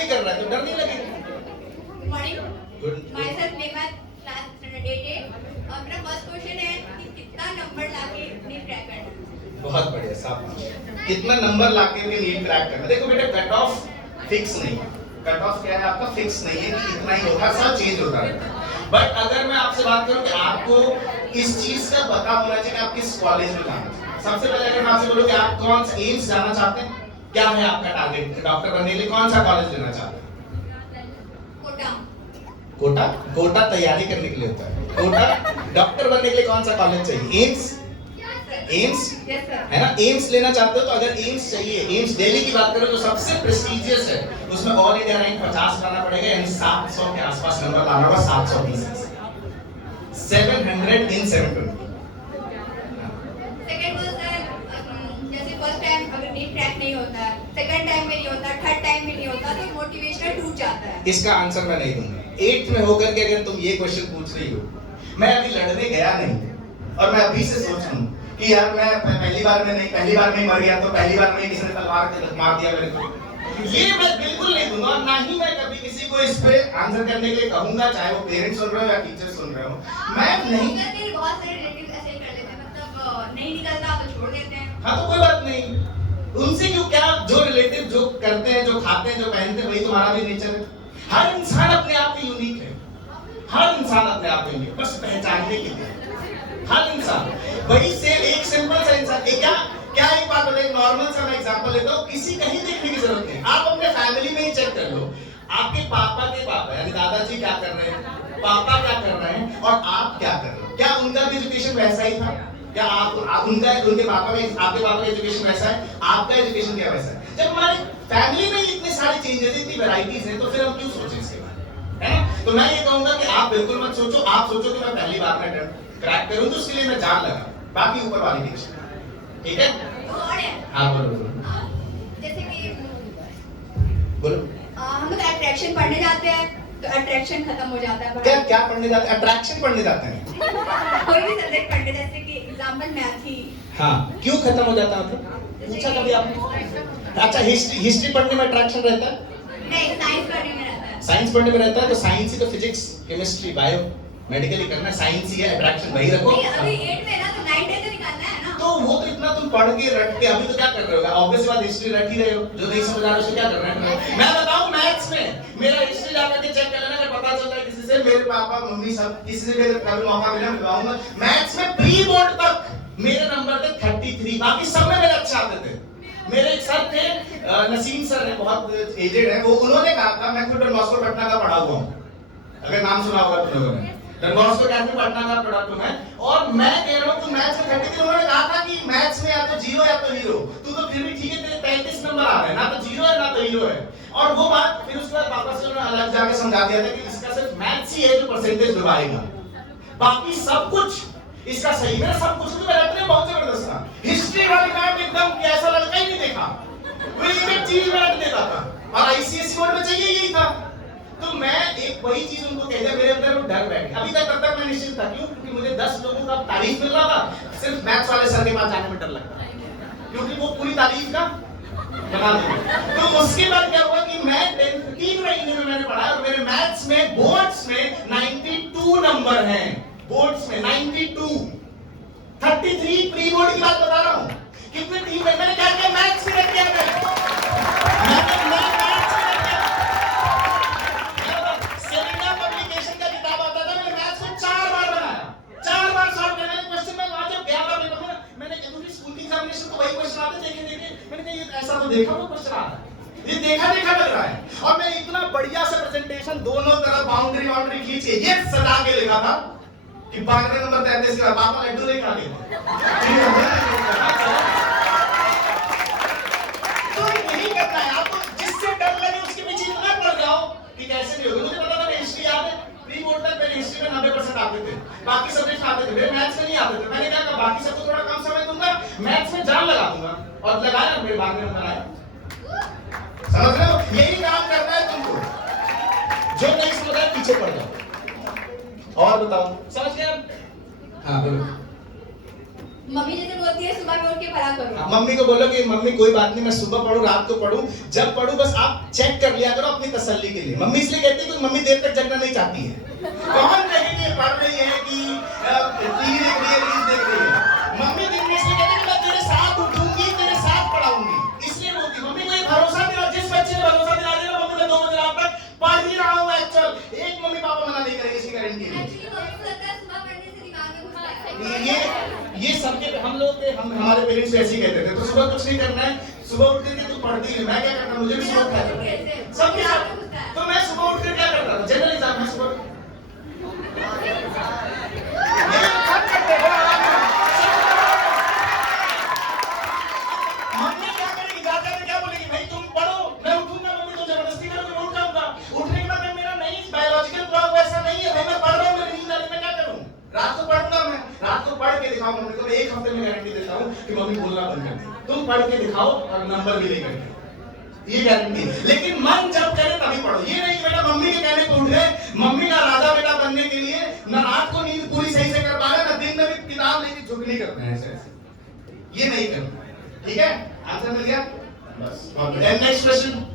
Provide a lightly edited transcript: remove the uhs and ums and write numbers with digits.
नहीं कर रहा है तो डर नहीं लगेगा। Morning good. माय सेल्फ मेहमत क्लास स्टैंडर्ड 8 और मेरा फर्स्ट क्वेश्चन है कि कितना नंबर लाके नीट क्रैक करना। बहुत बढ़िया, शाबाश। कितना नंबर लाके भी नीट क्रैक करना। देखो बेटा, कट ऑफ फिक्स नहीं है। कट ऑफ क्या है आपका, फिक्स नहीं है कि इतना ही होगा, सब चेंज होता रहता है। बट अगर मैं आपसे बात करूं कि आपको इस चीज का पता होना चाहिए कि आप किस कॉलेज में जाना चाहिए। सबसे पहले अगर मैं आपसे बोलूं कि आप कौन सा एम्स जाना चाहते हैं, क्या है आपका टारगेट, डॉक्टर बनने के लिए कौन सा कॉलेज लेना चाहते हैं? कोटा। कोटा? कोटा तैयारी करने के लिए होता है। कोटा डॉक्टर बनने के लिए कौन सा कॉलेज चाहिए? एम्स? AIIMS yes sir. है ना, एम्स लेना चाहते हो तो अगर एम्स चाहिए, एम्स दिल्ली की बात करो तो सबसे प्रेस्टिजियस है, उसमें ऑल इंडिया रैंक 50 लाना पड़ेगा, यानी 700 के आसपास नंबर लाना होगा। 720 700 इन 720। सेकंड वाज जैसे फर्स्ट टाइम अगर नीट क्रैक नहीं होता, सेकंड टाइम में नहीं होता, थर्ड टाइम में नहीं होता तो मोटिवेशन टूट जाता है। इसका आंसर मैं नहीं दूंगा। 8th में होकर के अगर तुम ये क्वेश्चन पूछ रही हो, मैं अभी लड़ने गया नहीं और मैं अभी से सोच रहा हूं कि यार मैं पहली बार में मर गया तो पहली बार में किसी ने तलवार से मार दिया मेरे को, ये मैं बिल्कुल नहीं दूंगा। और ना ही मैं कभी किसी को इस पे आंसर करने के लिए कहूंगा, चाहे वो पेरेंट्स सुन रहे हो या टीचर सुन रहे हो। मैं नहीं, बहुत सारे रिलेटिव्स ऐसे ही कर लेते हैं, मतलब नहीं निकलता तो छोड़ देते हैं। हाँ तो कोई बात नहीं, उनसे क्यों, क्या जो रिलेटिव जो करते हैं, जो खाते हैं, जो पहनते हैं, वही तुम्हारा भी नेचर है। हर इंसान अपने आप में यूनिक है, हर इंसान अपने आप में यूनिक, बस पहचानने के लिए हर इंसान वही से एक सिंपल सा इंसान क्या क्या एक बात बताइए, नॉर्मल सा मैं एग्जांपल लेता हूँ, किसी कहीं देखने की जरूरत नहीं, आप अपने फैमिली में ही चेक कर लो। आपके पापा के पापा यानी दादाजी क्या कर रहे हैं, पापा क्या कर रहे हैं और आप क्या कर रहे हो, क्या उनका भी एजुकेशन वैसा ही था? क्या आप उनका उनके पापा में आपके पापा का एजुकेशन वैसा है? आपका एजुकेशन क्या वैसा है? जब हमारे फैमिली में इतने सारे चेंजेस, इतनी वैरायटीज हैं, तो फिर हम क्यों सोचें इसके बारे में, है ना? तो मैं ये कहूंगा कि आप बिल्कुल मत सोचो, आप सोचो कि मैं पहली बार में क्रैक करूं तो उसके लिए मैं जान लगा, बाकी ऊपर वाली की इच्छा। ठीक है? और है हाँ बोलो जैसे कि बोलो। हम लोग अट्रैक्शन पढ़ने जाते हैं तो अट्रैक्शन खत्म हो जाता है। क्या क्या पढ़ने जाते हैं? अट्रैक्शन पढ़ने जाते हैं? कोई भी सब्जेक्ट पढ़ने, जैसे कि एग्जांपल मैथ ही। हाँ, क्यों खत्म हो जाता है मतलब? पूछा कभी आपने? अच्छा, हिस्ट्री पढ़ने में अट्रैक्शन रहता है? नहीं, साइंस पढ़ने में रहता है। साइंस पढ़ने में रहता है तो साइंस ही तो फिजिक्स, केमिस्ट्री, बायो, मेडिकल ही करना, साइंस ही है, अट्रैक्शन वही रखो। नहीं, अभी 8 में ना तो 9 से निकालना है ना। तो वो तो इतना तुम पढ़ के रट के अभी तो क्या कर रहे हो? ऑब्वियस बात, हिस्ट्री रट ही रहे हो, जो नहीं समझ आ रहा है उसको क्या कर रहे हो? मैं बताऊं, मैथ्स में मेरा हिस्ट्री जाकर के चेक कर लेना, अगर पता चलता है किसी से, मेरे पापा मम्मी सब किसी से भी कभी मौका मिला मैं बताऊंगा। मैथ्स में प्री बोर्ड तक मेरे नंबर थे 33, बाकी सब में मेरे अच्छे आते थे। मेरे एक सर थे, नसीम सर है, बहुत एजेड है वो, उन्होंने कहा था, मैं खुद डॉन बॉस्को पटना का पढ़ा हुआ हूं, अगर नाम सुना होगा तुम लोगों ने, डॉन बॉस्को अकेडमी पटना का प्रोडक्ट हूं मैं। और मैं कह रहा हूं कि मैथ्स में 33, उन्होंने कहा था कि मैथ्स में या तो जीरो या तो हीरो, तू तो फिर भी ठीक है, तेरे 35 नंबर आ रहे हैं, ना तो जीरो है ना तो हीरो है। और वो बात फिर उसके बाद वापस से उन्होंने अलग जाके समझा दिया था कि इसका सिर्फ मैथ्स ही है जो परसेंटेज डुबाएगा, बाकी सब कुछ इसका सही है। सब कुछ तो रहते हैं बहुत जबरदस्त था। हिस्ट्री वाले मैम एकदम ऐसा लड़का ही नहीं देखा, वो एक चीज में रख देता था, और आईसीएसई बोर्ड में चाहिए यही था। तो मैं एक वही चीज उनको कह दिया, मेरे अंदर वो डर बैठ गया। अभी तक मैं निश्चित था, क्यों? क्योंकि मुझे 10 लोगों का तारीफ मिल रहा था, सिर्फ मैथ्स वाले सर के पास जाने में डर लगता है, क्योंकि वो पूरी तारीफ का बना देंगे। तो उसके बाद क्या हुआ कि मैं 3 महीने में मैंने पढ़ा और मेरे मैथ्स में बोर्ड्स में 92 नंबर हैं, बोर्ड्स में 92, 33 प्री बोर्ड की बात बता रहा हूं। कितने 3 महीने मैंने क्या किया? मैथ्स में रख दिया मैंने मैथ्स में रख दिया। सेमिनार पब्लिकेशन का किताब आता था, मैंने मैथ्स में 4 बार बनाया, 4 बार सॉल्व किया मैंने क्वेश्चन। मैं वहां जब गया था पेपर में, मैंने क्योंकि स्कूल की एग्जामिनेशन तो वही क्वेश्चन आते देखे मैंने कहा ये ऐसा तो देखा वो क्वेश्चन आ रहा है, ये देखा लग रहा है। और मैं इतना बढ़िया सा प्रेजेंटेशन, दोनों तरफ बाउंड्री खींच के ये सजा के लिखा था कि बांग्ला नंबर 33 का पापा लड्डू लेके आ गए। तो यही करना है आपको, जिससे डर लगे उसके पीछे इतना पड़ जाओ कि कैसे भी होगा। मुझे पता था हिस्ट्री याद है, प्री बोर्ड तक मेरे हिस्ट्री में 90% आते थे, बाकी सब्जेक्ट आते थे, मेरे मैथ्स में नहीं आते थे। मैंने क्या कहा, बाकी सबको थोड़ा कम समय दूंगा, मैथ्स में जान लगा दूंगा, और लगाया, मेरे बाद में नंबर आया। समझ रहे हो? यही काम करना है तुमको, जो नहीं समझ रहा पीछे पड़ जाओ। और बताओ, समझ गए? हाँ बोलो। मम्मी जैसे बोलती बोलती है सुबह में उठ के पढ़ा करो। मम्मी को बोलो कि मम्मी कोई बात नहीं, मैं सुबह पढ़ूं रात को पढ़ूं, जब पढ़ूं बस आप चेक कर लिया करो अपनी तसल्ली के लिए। मम्मी इसलिए कहती है कि मम्मी देर तक जगना नहीं चाहती है। कौन कहे कि पढ़ रही है कि टीवी देख रही है, रील्स देख रही है। मम्मी दिन में इसलिए कहती है कि मैं तेरे साथ उठूंगी, तेरे साथ पढ़ाऊंगी, इसलिए बोलती। मम्मी को ये भरोसा दिला, जिस बच्चे ने भरोसा दिला दिया मम्मी मैं 2 बजे रात तक पढ़ ही रहा हूँ एक्चुअल, एक मम्मी पापा मना नहीं करेंगे इसकी गारंटी है। ये सबके हम लोग के हमारे पेरेंट्स ऐसे ही कहते थे, तो सुबह कुछ नहीं करना है, सुबह उठ करके तू पढ़ती है, मैं क्या करता, मुझे भी सुबह उठा था सबके साथ, तो मैं सुबह उठ कर क्या करता था, जनरल एग्जाम में सुबह मम्मी क्या करेगी, जाते हुए क्या बोलेगी, भाई तुम पढ़ो, मैं उठूंगा, मम्मी तो जबरदस्ती करोगे, मैं उठ जाऊंगा, उठने के बाद मेरा नहीं बायोलॉजिकल क्लॉक वैसा नहीं है, मैं पढ़ रहा हूँ, मेरी नींद आ रही, मैं क्या करूँ, रात को पढ़ूंगा, मैं रात को पढ़ के दिखाओ मम्मी को, मैं 1 हफ्ते में गारंटी देता हूँ कि मम्मी बोलना बंद कर दे, तुम पढ़ के दिखाओ और नंबर भी नहीं करते, ये गारंटी। लेकिन मन जब करे तभी पढ़ो, ये नहीं कि बेटा मम्मी के कहने पे उठ गए, मम्मी का राजा बेटा बनने के लिए ना रात को नींद पूरी सही से कर पा रहे, ना दिन में भी किताब लेके झुकनी करते हैं ऐसे, ये नहीं करना, ठीक है, आंसर मिल गया बस। Next question.